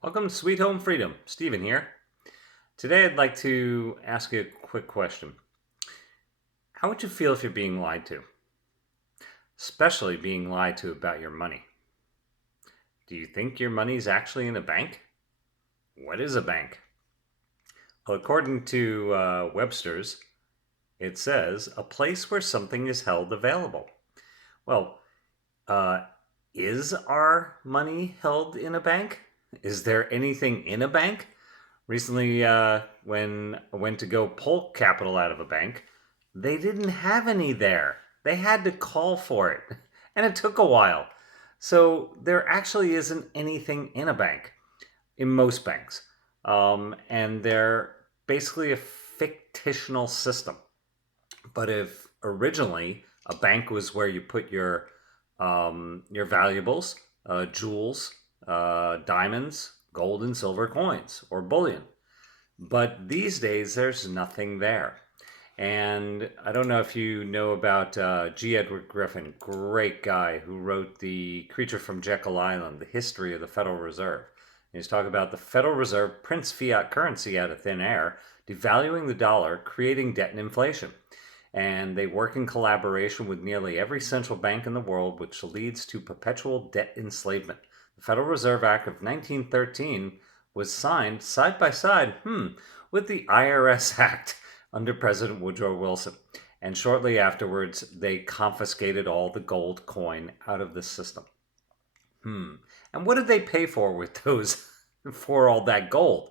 Welcome to Sweet Home Freedom. Stephen here. Today I'd like to ask you a quick question. How would you feel if you're being lied to? Especially being lied to about your money. Do you think your money is actually in a bank? What is a bank? Well, according to Webster's, it says a place where something is held available. Well, uh, is our money held in a bank? Is there anything in a bank? Recently, when I went to go pull capital out of a bank, they didn't have any there. They had to call for it, and it took a while. So there actually isn't anything in a bank, in most banks. And they're basically a fictional system. But if originally a bank was where you put your valuables, jewels, diamonds, gold and silver coins, or bullion. But these days, there's nothing there. And I don't know if you know about G. Edward Griffin, great guy who wrote The Creature from Jekyll Island, The History of the Federal Reserve. And he's talking about the Federal Reserve prints fiat currency out of thin air, devaluing the dollar, creating debt and inflation. And they work in collaboration with nearly every central bank in the world, which leads to perpetual debt enslavement. The Federal Reserve Act of 1913 was signed side by side with the IRS Act under President Woodrow Wilson. And shortly afterwards, they confiscated all the gold coin out of the system. And what did they pay for with those, for all that gold?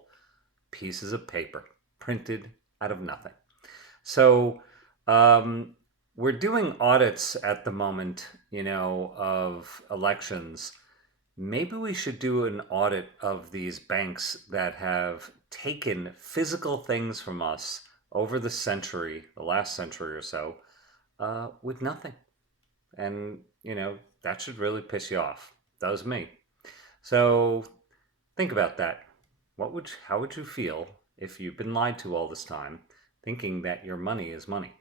Pieces of paper printed out of nothing. So um, we're doing audits at the moment, of elections. Maybe we should do an audit of these banks that have taken physical things from us over the last century or so, with nothing. And, that should really piss you off. Does me. So think about that. How would you feel if you've been lied to all this time, thinking that your money is money?